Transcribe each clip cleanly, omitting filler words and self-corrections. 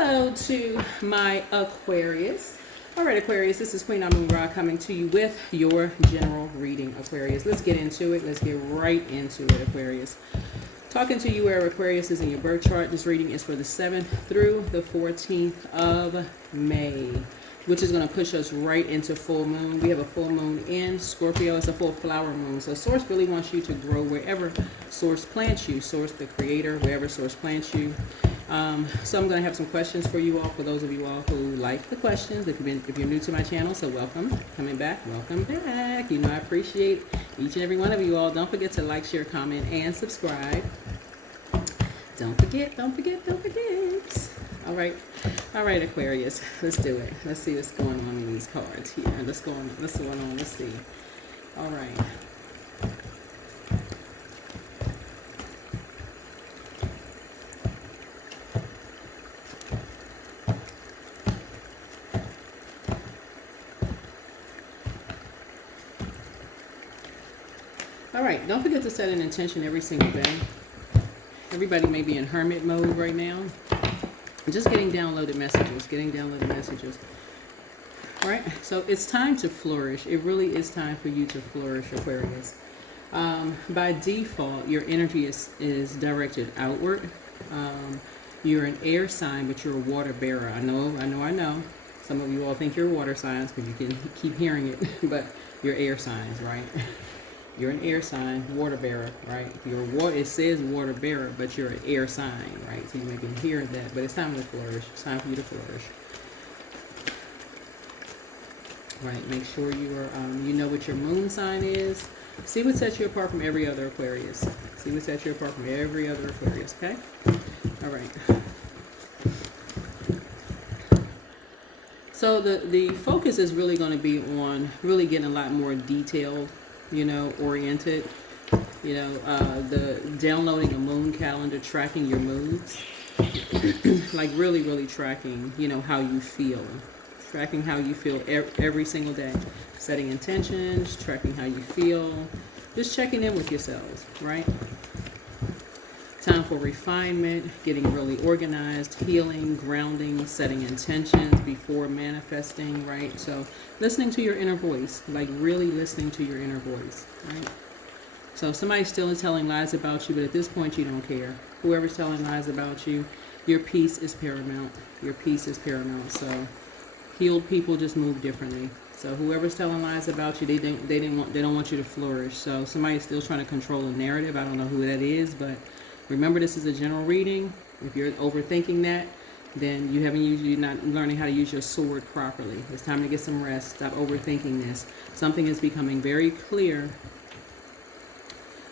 Hello to my Aquarius. All right, Aquarius, this is Queen Amun Ra coming to you with your general reading, Aquarius. Let's get into it. Let's get right into it, Aquarius. Talking to you where Aquarius is in your birth chart. This reading is for the 7th through the 14th of May, which is going to push us right into full moon. We have a full moon in Scorpio. It's a full flower moon. So Source really wants you to grow wherever Source plants you. Source, the creator, wherever Source plants you. So I'm going to have some questions for you all, for those of you all who like the questions. If you're new to my channel, so welcome. Coming back, welcome back. You know I appreciate each and every one of you all. Don't forget to like, share, comment, and subscribe. Don't forget. All right, Aquarius. Let's do it. Let's see what's going on in these cards here. Let's go on. Let's see. All right. All right, don't forget to set an intention every single day. Everybody may be in hermit mode right now. Just getting downloaded messages. All right, so it's time to flourish. It really is time for you to flourish, Aquarius. By default, your energy is directed outward. You're an air sign, but you're a water bearer. I know. Some of you all think you're water signs because you can keep hearing it, but you're air signs, right? You're an air sign, water bearer, right? It says water bearer, but you're an air sign, right? So you may be hearing that, but it's time to flourish. It's time for you to flourish. Right, make sure you know what your moon sign is. See what sets you apart from every other Aquarius. Okay? All right. So the focus is really going to be on really getting a lot more detailed, oriented, the downloading a moon calendar, tracking your moods, like really tracking, how you feel, every single day, setting intentions, tracking how you feel, just checking in with yourselves, right? Time for refinement, getting really organized, healing, grounding, setting intentions before manifesting, right? So listening to your inner voice, like really listening to your inner voice, right? So somebody's still telling lies about you, but at this point you don't care. Whoever's telling lies about you, your peace is paramount. So healed people just move differently. So whoever's telling lies about you, they don't want you to flourish. So somebody's still trying to control a narrative. I don't know who that is, but remember, this is a general reading. If you're overthinking that, then you're not learning how to use your sword properly. It's time to get some rest. Stop overthinking this. Something is becoming very clear.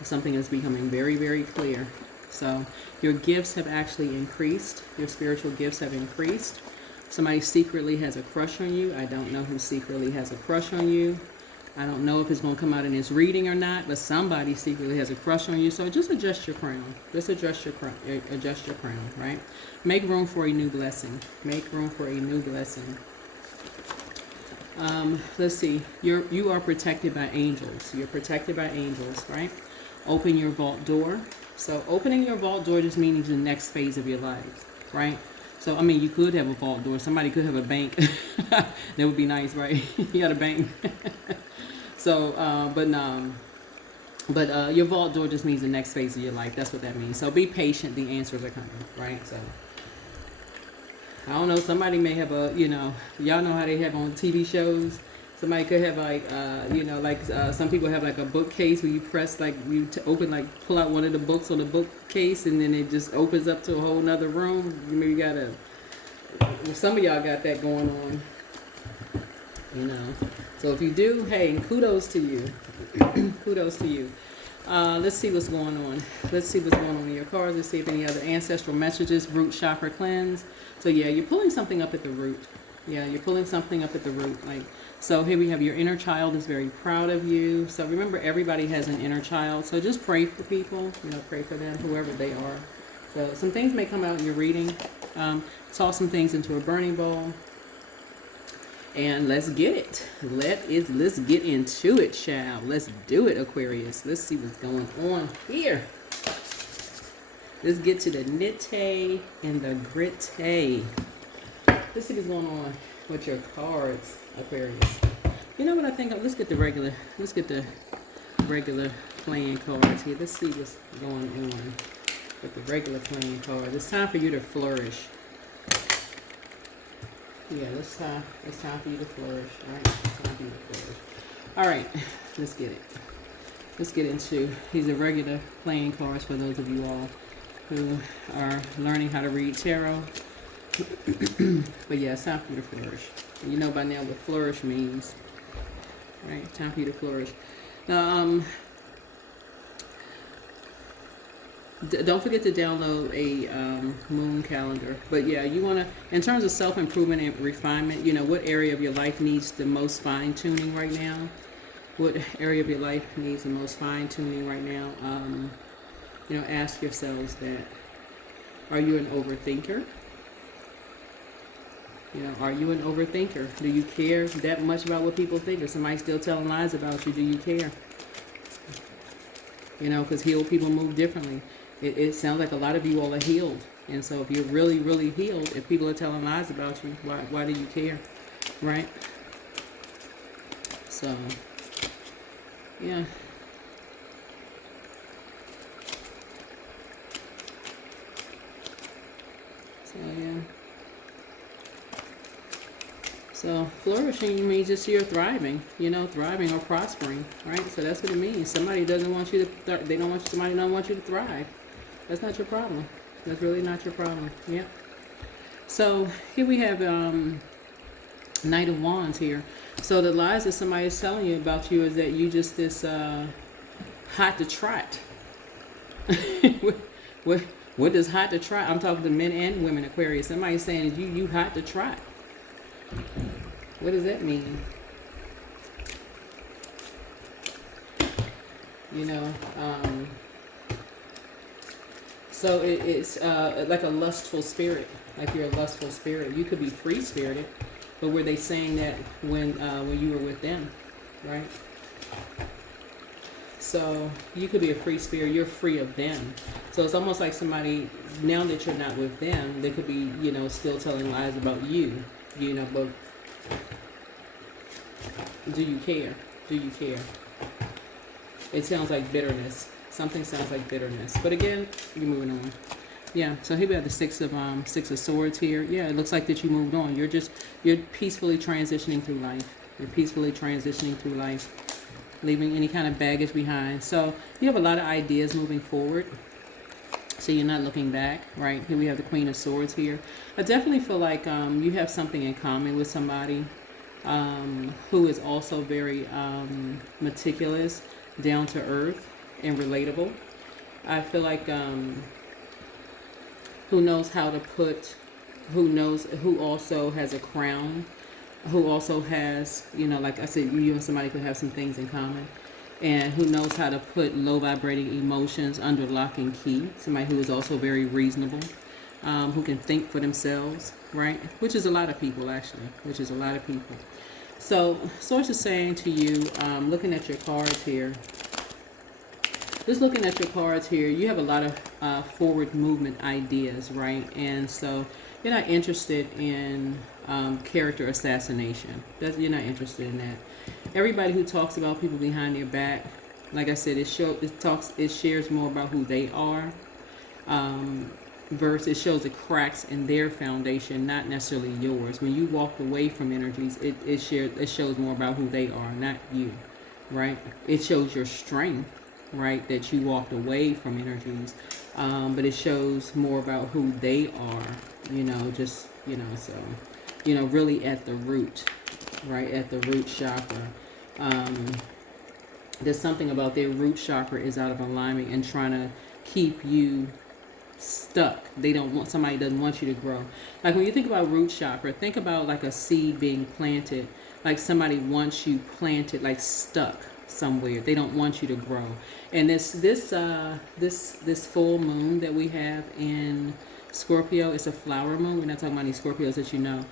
Very clear. So your gifts have actually increased. Your spiritual gifts have increased. Somebody secretly has a crush on you. I don't know who secretly has a crush on you. I don't know if it's going to come out in this reading or not, but somebody secretly has a crush on you. So just adjust your crown. Adjust your crown, right? Make room for a new blessing. Let's see. You are protected by angels. You're protected by angels, right? Open your vault door. So opening your vault door just means the next phase of your life, right? So, I mean, you could have a vault door. Somebody could have a bank. That would be nice, right? You got a bank. So, but your vault door just means the next phase of your life. That's what that means. So be patient. The answers are coming, right? So, I don't know. Somebody may have y'all know how they have on TV shows. Somebody could have some people have like a bookcase where you press, like pull out one of the books on the bookcase and then it just opens up to a whole nother room. Maybe some of y'all got that going on, So if you do, hey, kudos to you. Let's see what's going on. In your cards. Let's see if any other ancestral messages, root chakra cleanse. So yeah, you're pulling something up at the root. So here we have your inner child is very proud of you. So remember, everybody has an inner child. So just pray for people, pray for them, whoever they are. So some things may come out in your reading. Toss some things into a burning bowl. And let's get it. Let's get into it, child. Let's do it, Aquarius. Let's see what's going on here. Let's get to the nitty and the gritty. let's see what's going on with your cards, Aquarius. You know what I think? Let's get the regular playing cards here. Let's see what's going on with the regular playing cards. It's time for you to flourish. Yeah, it's time for you to flourish, right? It's time for you to flourish. All right, let's get it. Let's get into these are regular playing cards for those of you all who are learning how to read tarot. But yeah, it's time for you to flourish. And you know by now what flourish means, right? Time for you to flourish. Now, don't forget to download a moon calendar. But yeah, you want to, in terms of self-improvement and refinement, you know, what area of your life needs the most fine-tuning right now? What area of your life needs the most fine-tuning right now? You know, ask yourselves that. Are you an overthinker? You know, are you an overthinker? Do you care that much about what people think? Or somebody still telling lies about you? Do you care? You know, because healed people move differently. It sounds like a lot of you all are healed. And so if you're really, really healed, if people are telling lies about you, why do you care? Right? So, yeah. So, yeah. So flourishing means just you're thriving, you know, thriving or prospering, right? So that's what it means. Somebody doesn't want you to, somebody don't want you to thrive. That's not your problem. That's really not your problem. Yeah. So here we have Knight of Wands here. So the lies that somebody is telling you about you is that you just this hot to trot. What does hot to trot? I'm talking to men and women, Aquarius. Somebody's saying you hot to trot. What does that mean? You know, so it's like a lustful spirit, like you're a lustful spirit. You could be free-spirited, but were they saying that when you were with them, right? So you could be a free spirit. You're free of them. So it's almost like somebody, now that you're not with them, they could be, you know, still telling lies about you. You know, but do you care? Do you care? It sounds like bitterness. Something sounds like bitterness. But again, you're moving on. Yeah, so here we have the Six of Swords here. Yeah, it looks like that you moved on. You're peacefully transitioning through life. You're peacefully transitioning through life, leaving any kind of baggage behind. So you have a lot of ideas moving forward. So you're not looking back, right? Here we have the Queen of Swords here. I definitely feel like you have something in common with somebody who is also very meticulous, down to earth, and relatable. I feel like who knows how to put, who also has a crown, who also has, you know, like I said, you and somebody could have some things in common. And who knows how to put low vibrating emotions under lock and key. Somebody who is also very reasonable, who can think for themselves, right? Which is a lot of people, actually, which is a lot of people. So, Source is saying to you, looking at your cards here, just looking at your cards here, you have a lot of forward movement ideas, right? And so you're not interested in character assassination. You're not interested in that. Everybody who talks about people behind their back, like I said, it shares more about who they are. Versus it shows the cracks in their foundation, not necessarily yours. When you walk away from energies, it shows more about who they are, not you, right? It shows your strength, right? That you walked away from energies, but it shows more about who they are, you know, just, you know, so, you know, really at the root, right? At the root chakra. There's something about their root chakra is out of alignment and trying to keep you stuck. Somebody doesn't want you to grow. Like when you think about root chakra, think about like a seed being planted, like somebody wants you planted, like stuck somewhere. They don't want you to grow. And this full moon that we have in Scorpio, it's a flower moon. We're not talking about any Scorpios that you know.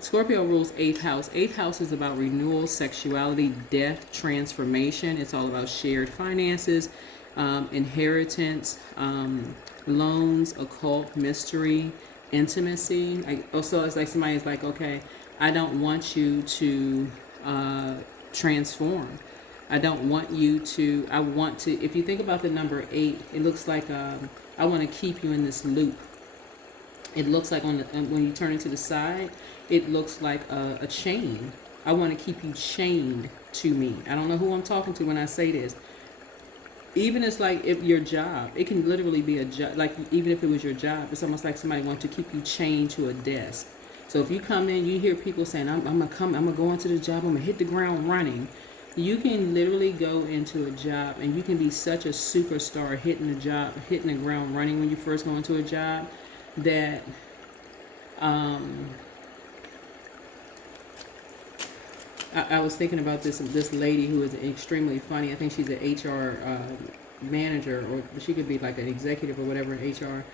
Scorpio rules 8th house. 8th house is about renewal, sexuality, death, transformation. It's all about shared finances, inheritance, loans, occult, mystery, intimacy. Like also, it's like somebody's like, okay, I don't want you to transform. I don't want you to. I want to. If you think about the number 8, it looks like I want to keep you in this loop. It looks like when you turn it to the side, it looks like a chain. I want to keep you chained to me. I don't know who I'm talking to when I say this. Even it's like if your job, it can literally be a job. Like even if it was your job, it's almost like somebody wants to keep you chained to a desk. So if you come in, you hear people saying, I'm gonna go into the job, I'm gonna hit the ground running. You can literally go into a job and you can be such a superstar hitting the ground running when you first go into a job that I was thinking about this lady who is extremely funny. I think she's an HR manager, or she could be like an executive or whatever in HR.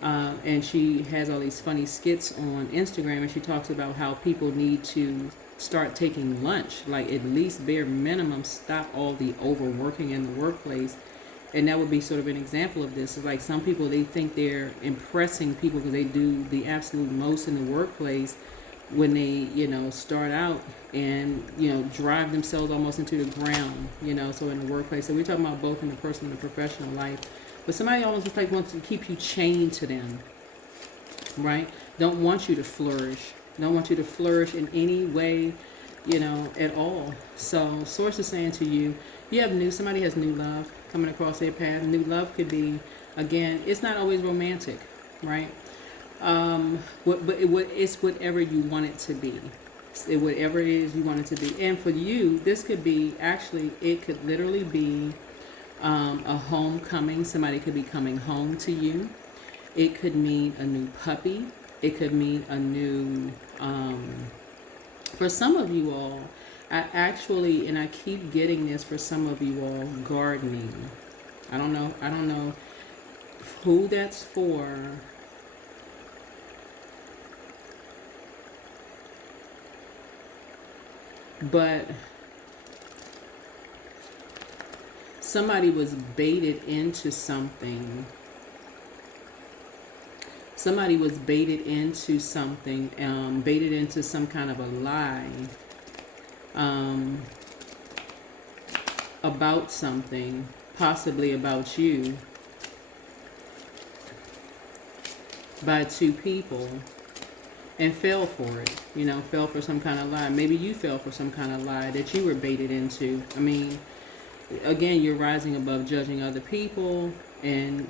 And she has all these funny skits on Instagram, and she talks about how people need to start taking lunch, like at least bare minimum, stop all the overworking in the workplace. And that would be sort of an example of this. It's like some people, they think they're impressing people because they do the absolute most in the workplace when they, start out and, drive themselves almost into the ground, so in the workplace. So we're talking about both in the personal and the professional life. But somebody almost like wants to keep you chained to them, right? Don't want you to flourish. Don't want you to flourish in any way, at all. So source is saying to you, somebody has new love coming across their path. New love could be, again, it's not always romantic, right? It's whatever you want it to be. Whatever it is you want it to be. And for you, this could be, actually, it could literally be a homecoming. Somebody could be coming home to you. It could mean a new puppy. It could mean a new, for some of you all, and I keep getting this for some of you all, gardening. I don't know who that's for. But somebody was baited into something. Somebody was baited into something, baited into some kind of a lie about something, possibly about you, by two people, and fell for it, fell for some kind of lie. Maybe you fell for some kind of lie that you were baited into. I mean, again, you're rising above judging other people, and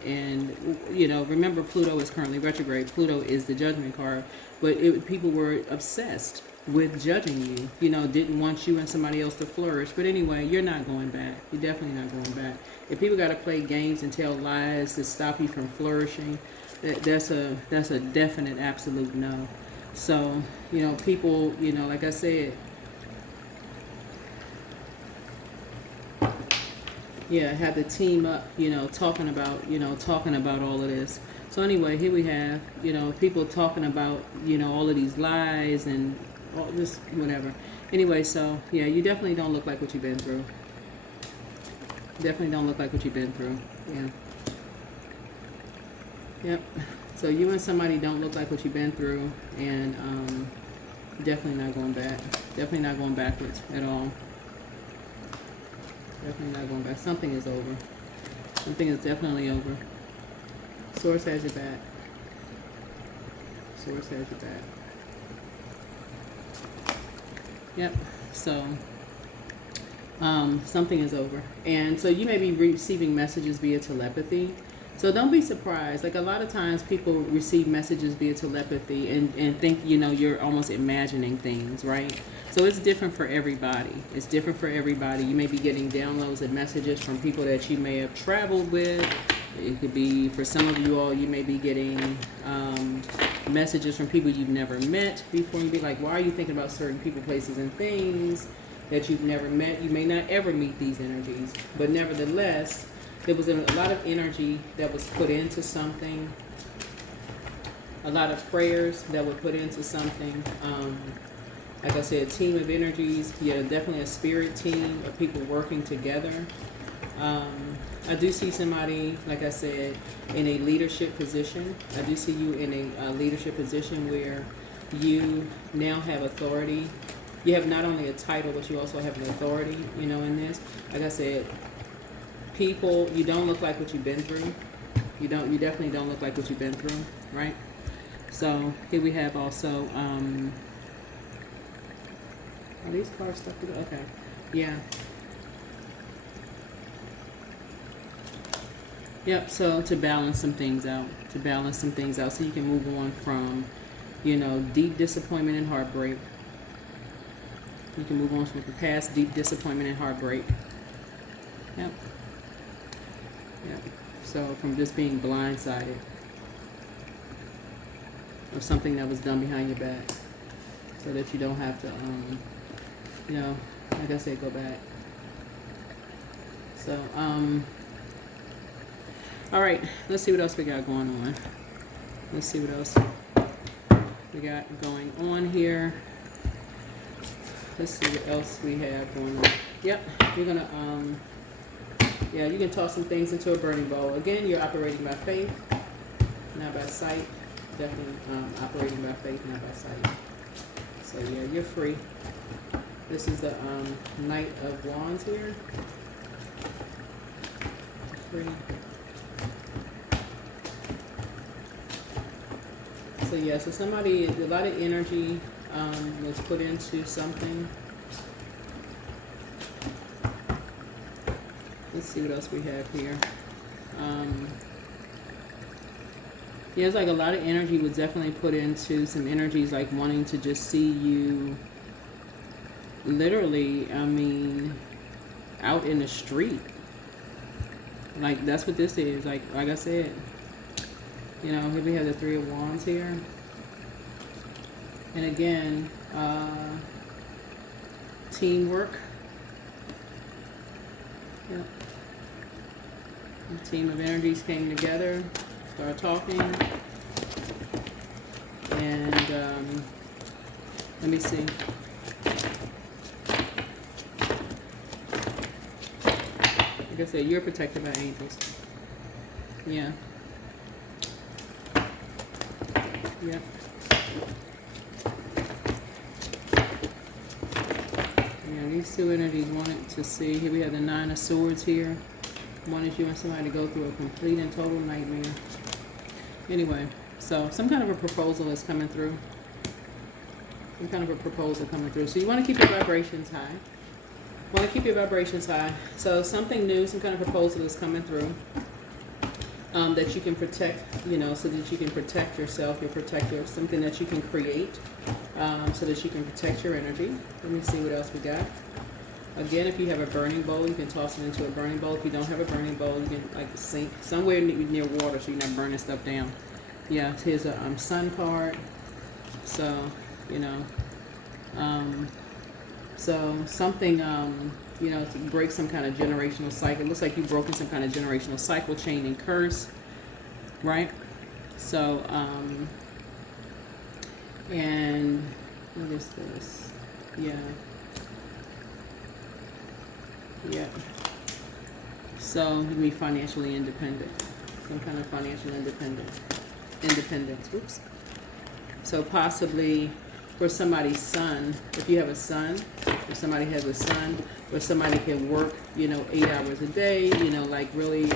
remember, Pluto is currently retrograde. Pluto is the judgment card, but people were obsessed with judging you, didn't want you and somebody else to flourish. But anyway, you're not going back. You're definitely not going back. If people got to play games and tell lies to stop you from flourishing, that's a definite, absolute no. So, people, like I said, have to team up, talking about all of this. So anyway, here we have, people talking about, all of these lies and all this, whatever. Anyway, so, you definitely don't look like what you've been through. Definitely don't look like what you've been through. Yeah. Yep. So you and somebody don't look like what you've been through, and definitely not going back. Definitely not going backwards at all. Definitely not going back. Something is over. Something is definitely over. Source has your back. Source has your back. Yep. So something is over. And so you may be receiving messages via telepathy. So don't be surprised. Like a lot of times people receive messages via telepathy and think, you're almost imagining things, right? So it's different for everybody. It's different for everybody. You may be getting downloads and messages from people that you may have traveled with. It could be, for some of you all, you may be getting messages from people you've never met before. You'd be like, why are you thinking about certain people, places, and things that you've never met? You may not ever meet these energies. But nevertheless, there was a lot of energy that was put into something, a lot of prayers that were put into something. Like I said, a team of energies. Yeah, definitely a spirit team of people working together. I do see somebody, like I said, in a leadership position. I do see you in a leadership position where you now have authority. You have not only a title, but you also have an authority, you know, in this. Like I said, people, you don't look like what you've been through. You definitely don't look like what you've been through, right? So here we have also, are these cards stuck together? Okay, yeah. Yep, so to balance some things out, so you can move on from, you know, deep disappointment and heartbreak. You can move on from the past deep disappointment and heartbreak. Yep. Yep. So from just being blindsided of something that was done behind your back, so that you don't have to, you know, like I said, go back. So, all right, let's see what else we got going on. Let's see what else we got going on here. Let's see what else we have going on. Yep, you're gonna, yeah, you can toss some things into a burning bowl. Again, you're operating by faith, not by sight. Definitely operating by faith, not by sight. So yeah, you're free. This is the Knight of Wands here. Free. So yeah, so somebody, a lot of energy was put into something. Let's see what else we have here. Yeah, it's like a lot of energy was definitely put into some energies, like wanting to just see you literally, I mean, out in the street. Like, that's what this is. Like I said, you know, here we have the Three of Wands here. And again, teamwork. Yep. A team of energies came together, started talking. And let me see. Like I said, you're protected by angels. Yeah. Yep. Yeah, these two energies wanted to see. Here we have the Nine of Swords here. Wanted you and somebody to go through a complete and total nightmare. Anyway, so some kind of a proposal is coming through. Some kind of a proposal coming through. So you want to keep your vibrations high. Want to keep your vibrations high. So something new, some kind of proposal is coming through. That you can protect, you know, so that you can protect yourself, something that you can create, so that you can protect your energy. Let me see what else we got. Again, if you have a burning bowl, you can toss it into a burning bowl. If you don't have a burning bowl, you can like sink somewhere near water so you're not burning stuff down. Yeah, here's a sun card. So, you know, so something, you know, to break some kind of generational cycle. It looks like you've broken some kind of generational cycle, chain, and curse, right? So, and what is this? Yeah. Yeah. So, you can be financially independent. Some kind of financial independence. Oops. So, possibly for somebody's son, if you have a son, if somebody has a son, where somebody can work, you know, 8 hours a day, you know, like really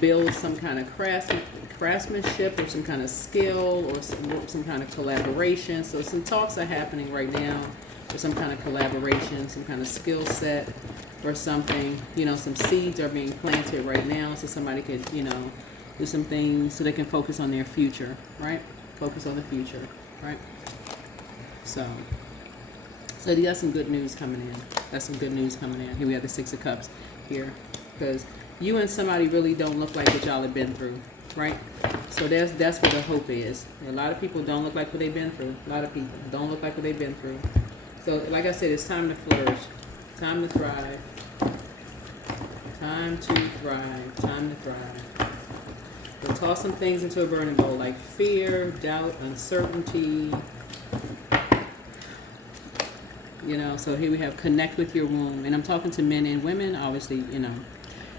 build some kind of craftsmanship or some kind of skill or some kind of collaboration. So some talks are happening right now for some kind of collaboration, some kind of skill set or something. You know, some seeds are being planted right now so somebody could, you know, do some things so they can focus on their future, right? Focus on the future, right? So you got some good news coming in. That's some good news coming in. Here we have the Six of Cups here. Because you and somebody really don't look like what y'all have been through, right? So that's where the hope is. A lot of people don't look like what they've been through. A lot of people don't look like what they've been through. So like I said, it's time to flourish. Time to thrive. Time to thrive. Time to thrive. So toss some things into a burning bowl like fear, doubt, uncertainty. You know, so here we have connect with your womb. And I'm talking to men and women, obviously, you know.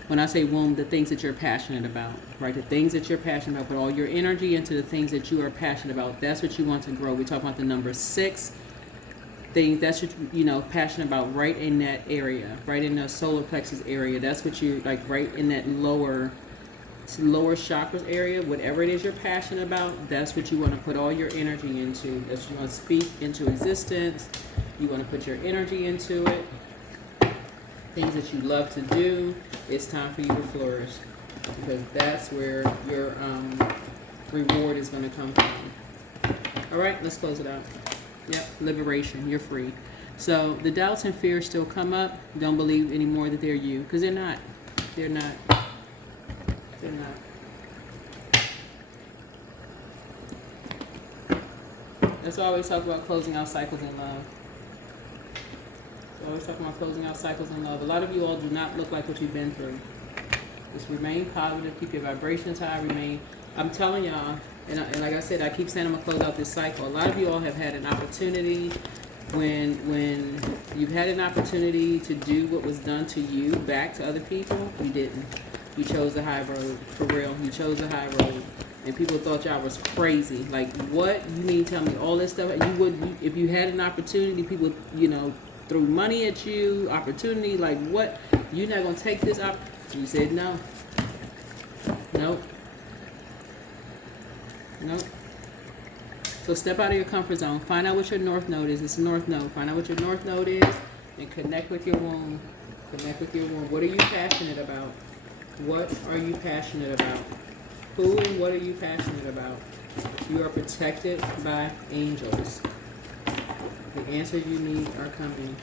When I say womb, the things that you're passionate about, right? The things that you're passionate about, put all your energy into the things that you are passionate about. That's what you want to grow. We talk about the number 6 things. That's what you know, passionate about, right in that area, right in the solar plexus area. That's what you like, right in that lower chakras area. Whatever it is you're passionate about, that's what you want to put all your energy into. That's what you want to speak into existence. You want to put your energy into it. Things that you love to do, it's time for you to flourish, because that's where your reward is going to come from. All right, let's close it out. Yep, liberation, you're free. So the doubts and fears still come up. Don't believe anymore that they're you, because they're not. They're not. They're not. That's why I always talk about closing out cycles in love. Always talking about closing out cycles in love. A lot of you all do not look like what you've been through. Just remain positive. Keep your vibrations high. I'm telling y'all, and like I said, I keep saying I'm going to close out this cycle. A lot of you all have had an opportunity when you've had an opportunity to do what was done to you back to other people. You didn't. You chose the high road. For real. You chose the high road. And people thought y'all was crazy. Like, what? You mean tell me all this stuff? If you had an opportunity, people, you know, threw money at you, opportunity, like what? You're not going to take this up? You said no. Nope. Nope. So step out of your comfort zone. Find out what your north node is. It's a north node. Find out what your north node is and connect with your womb. Connect with your womb. What are you passionate about? What are you passionate about? Who and what are you passionate about? You are protected by angels. The answers you need are coming,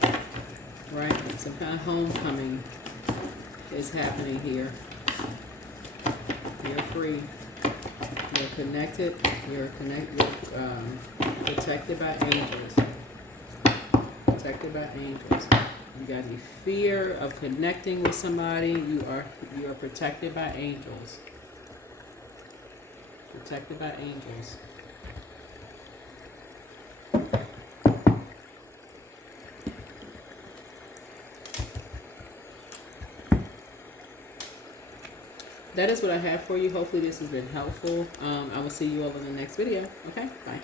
right? Some kind of homecoming is happening here. You're free. You're connected. You're protected by angels. Protected by angels. You got any fear of connecting with somebody? You are protected by angels. Protected by angels. That is what I have for you. Hopefully this has been helpful. I will see you all in the next video. Okay, bye.